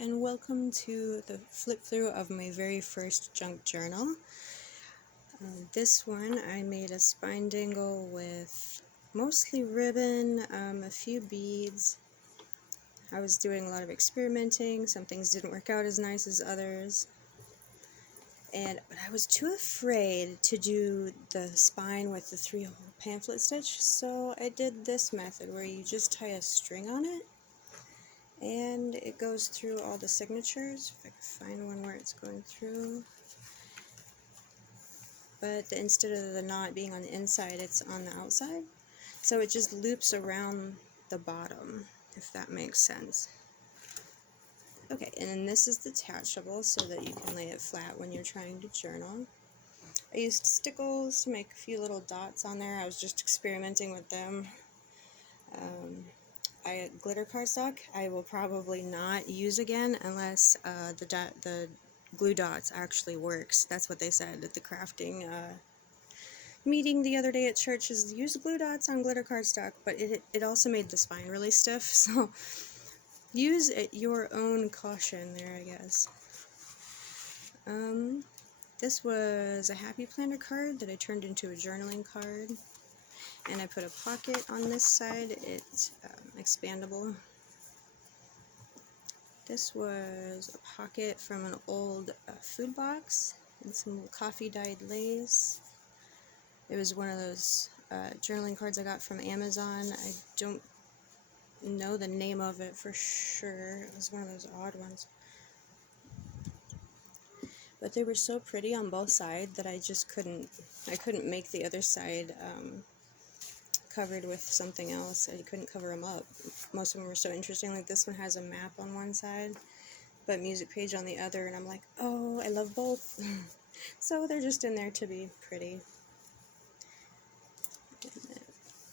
and welcome to the flip through of my very first junk journal. This one I made a spine dangle with mostly ribbon, a few beads. I was doing a lot of experimenting. Some things didn't work out as nice as others. But I was too afraid to do the spine with the 3-hole pamphlet stitch, so I did this method where you just tie a string on it and it goes through all the signatures. If I can find one where it's going through. But instead of the knot being on the inside, it's on the outside. So it just loops around the bottom, if that makes sense. Okay, and then this is detachable so that you can lay it flat when you're trying to journal. I used stickles to make a few little dots on there. I was just experimenting with them. Glitter cardstock I will probably not use again unless the glue dots actually works. That's what they said at the crafting meeting the other day at church, is use glue dots on glitter cardstock, but it also made the spine really stiff, so use at your own caution there, I guess. This was a Happy Planner card that I turned into a journaling card. And I put a pocket on this side. It's expandable. This was a pocket from an old food box and some coffee dyed lace. It was one of those journaling cards I got from Amazon. I don't know the name of it for sure. It was one of those odd ones. But they were so pretty on both sides that I couldn't make the other side covered with something else. I couldn't cover them up. Most of them were so interesting. Like this one has a map on one side, but music page on the other, and I'm like, oh, I love both. So they're just in there to be pretty. And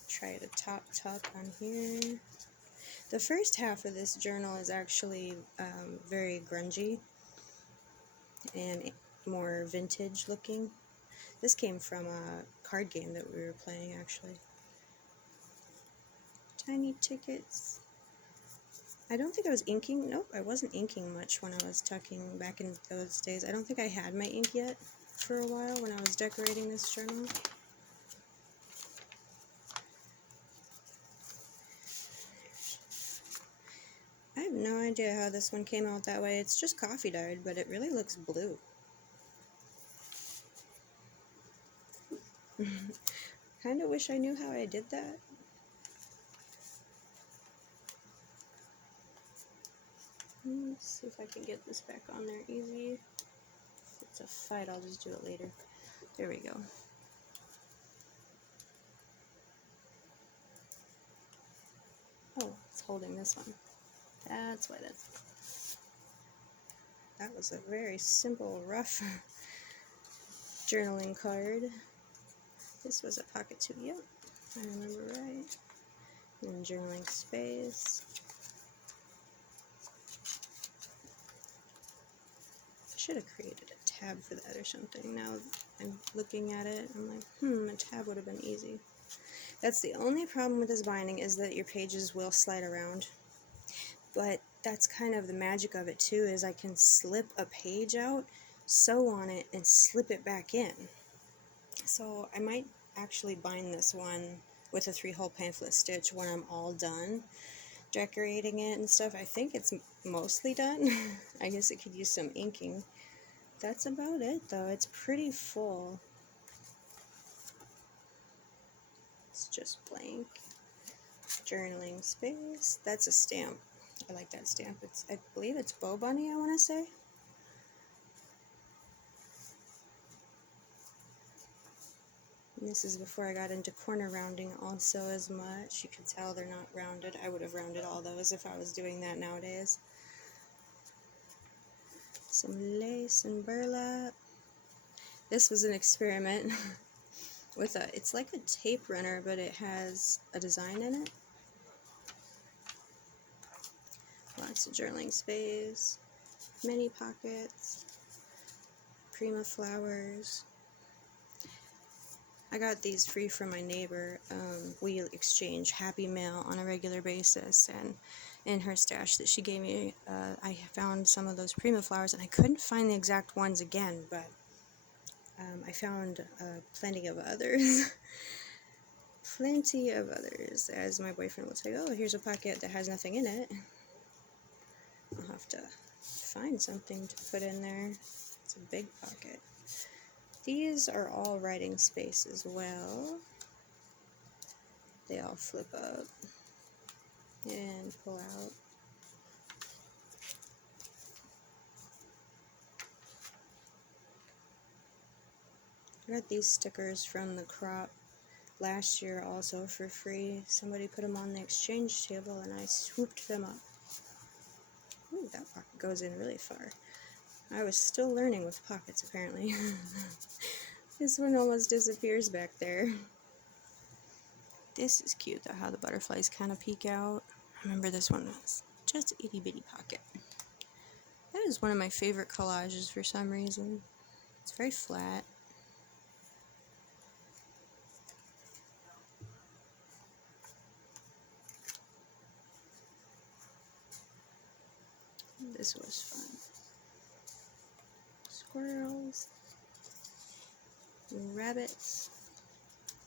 try to top on here. The first half of this journal is actually very grungy and more vintage looking. This came from a card game that we were playing, actually. Tiny tickets. I don't think I was inking. Nope, I wasn't inking much when I was tucking back in those days. I don't think I had my ink yet for a while when I was decorating this journal. I have no idea how this one came out that way. It's just coffee dyed, but it really looks blue. Kind of wish I knew how I did that. Let's see if I can get this back on there easy. If it's a fight, I'll just do it later. There we go. Oh, it's holding this one. That's why that was a very simple, rough journaling card. This was a pocket too, yep, I remember right. And journaling space. I should have created a tab for that or something. Now I'm looking at it, I'm like, a tab would have been easy. That's the only problem with this binding, is that your pages will slide around. But that's kind of the magic of it too, is I can slip a page out, sew on it, and slip it back in. So I might actually bind this one with a 3-hole pamphlet stitch when I'm all done decorating it and stuff. I think it's mostly done. I guess it could use some inking. That's about it though. It's pretty full. It's just blank. Journaling space. That's a stamp. I like that stamp. I believe it's Bow Bunny, I want to say. And this is before I got into corner rounding also as much. You can tell they're not rounded. I would have rounded all those if I was doing that nowadays. Some lace and burlap. This was an experiment with it's like a tape runner, but it has a design in it. Lots of journaling space, mini pockets, Prima flowers. I got these free from my neighbor. We exchange Happy Mail on a regular basis, and in her stash that she gave me. I found some of those Prima flowers, and I couldn't find the exact ones again, but I found plenty of others. Plenty of others, as my boyfriend will say, oh, here's a pocket that has nothing in it. I'll have to find something to put in there. It's a big pocket. These are all writing space as well. They all flip up and pull out. I got these stickers from the crop last year also for free. Somebody put them on the exchange table and I swooped them up. Ooh, that pocket goes in really far. I was still learning with pockets apparently. This one almost disappears back there. This is cute though, how the butterflies kind of peek out. I remember this one was just an itty bitty pocket. That is one of my favorite collages for some reason. It's very flat. This was fun. Squirrels. Rabbits.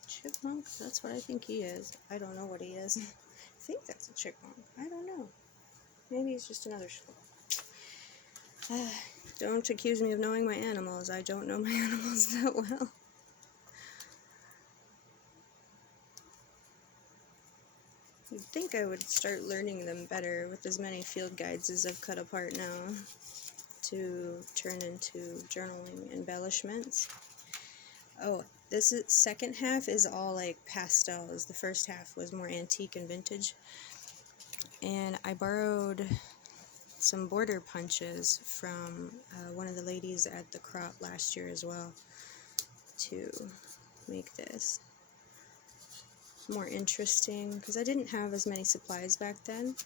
Chipmunk? That's what I think he is. I don't know what he is. I think that's a chipmunk. I don't know. Maybe it's just another squirrel. Don't accuse me of knowing my animals. I don't know my animals that well. You'd think I would start learning them better with as many field guides as I've cut apart now to turn into journaling embellishments. Oh, this second half is all like pastels. The first half was more antique and vintage. And I borrowed some border punches from one of the ladies at the crop last year as well to make this more interesting, because I didn't have as many supplies back then,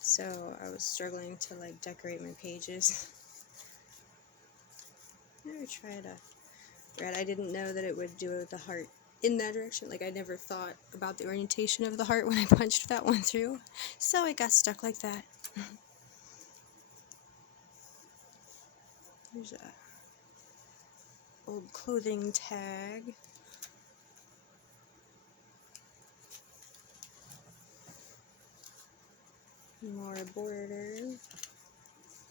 so I was struggling to like decorate my pages. Never tried a red. I didn't know that it would do the heart in that direction. Like I never thought about the orientation of the heart when I punched that one through, so it got stuck like that. There's a old clothing tag. More border.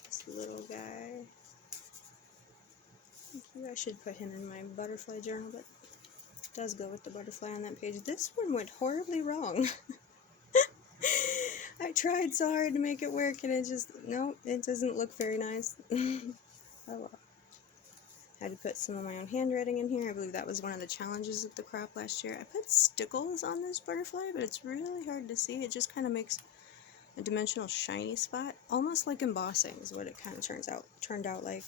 This little guy. Maybe I should put him in my butterfly journal, but it does go with the butterfly on that page. This one went horribly wrong. I tried so hard to make it work and it just, nope, it doesn't look very nice. Oh well. I had to put some of my own handwriting in here. I believe that was one of the challenges at the crop last year. I put stickles on this butterfly, but it's really hard to see. It just kind of makes a dimensional shiny spot, almost like embossing is what it kind of turned out like.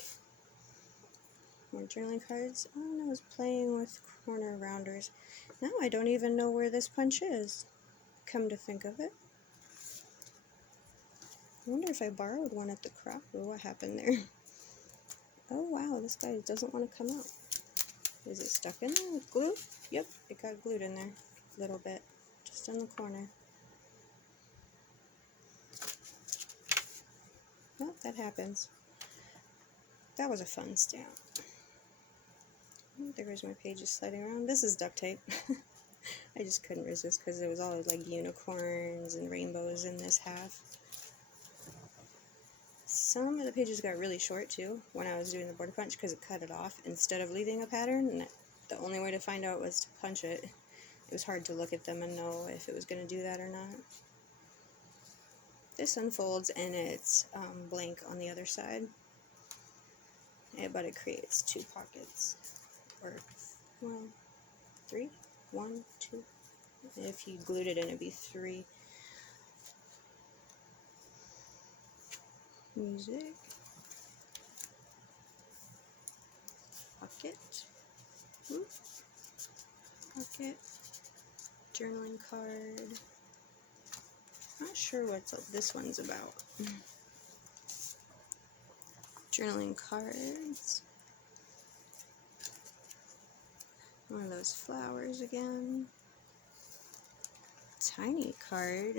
More journaling cards. Oh, I was playing with corner rounders. Now I don't even know where this punch is, come to think of it. I wonder if I borrowed one at the crop or what happened there. Oh wow, this guy doesn't want to come out. Is it stuck in there with glue? Yep, it got glued in there a little bit, just in the corner. Well, that happens. That was a fun stamp. There goes my pages sliding around. This is duct tape. I just couldn't resist because it was all like unicorns and rainbows in this half. Some of the pages got really short too when I was doing the border punch because it cut it off instead of leaving a pattern, and the only way to find out was to punch it. It was hard to look at them and know if it was going to do that or not. This unfolds and it's blank on the other side, but it creates two pockets, or well, three? 1, 2. If you glued it in, it'd be 3. Music. Pocket. Pocket. Journaling card. Not sure what this one's about. Journaling cards. One of those flowers again. Tiny card.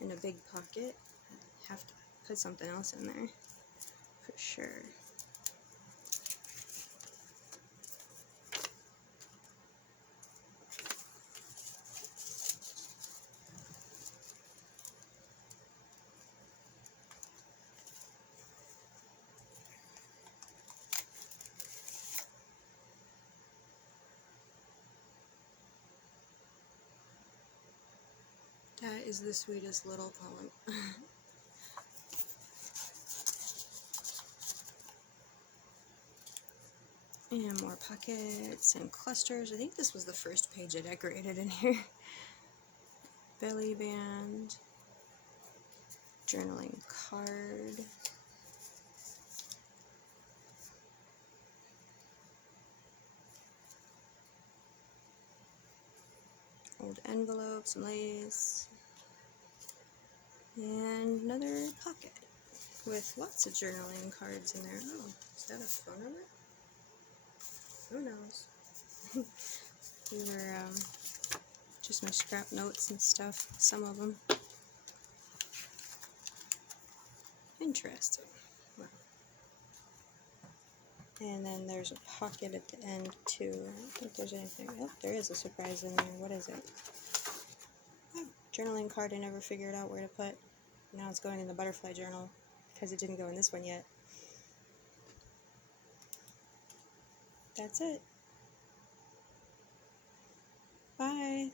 in a big pocket. I have to put something else in there for sure. That is the sweetest little poem. And more pockets and clusters. I think this was the first page I decorated in here. Belly band. Journaling card. Old envelopes and lace. And another pocket with lots of journaling cards in there. Oh, is that a phone number? Who knows? These are just my scrap notes and stuff, some of them. Interesting. Wow. And then there's a pocket at the end too. I don't think there's anything. Oh, there is a surprise in there. What is it? Oh, journaling card I never figured out where to put. Now it's going in the butterfly journal because it didn't go in this one yet. That's it. Bye.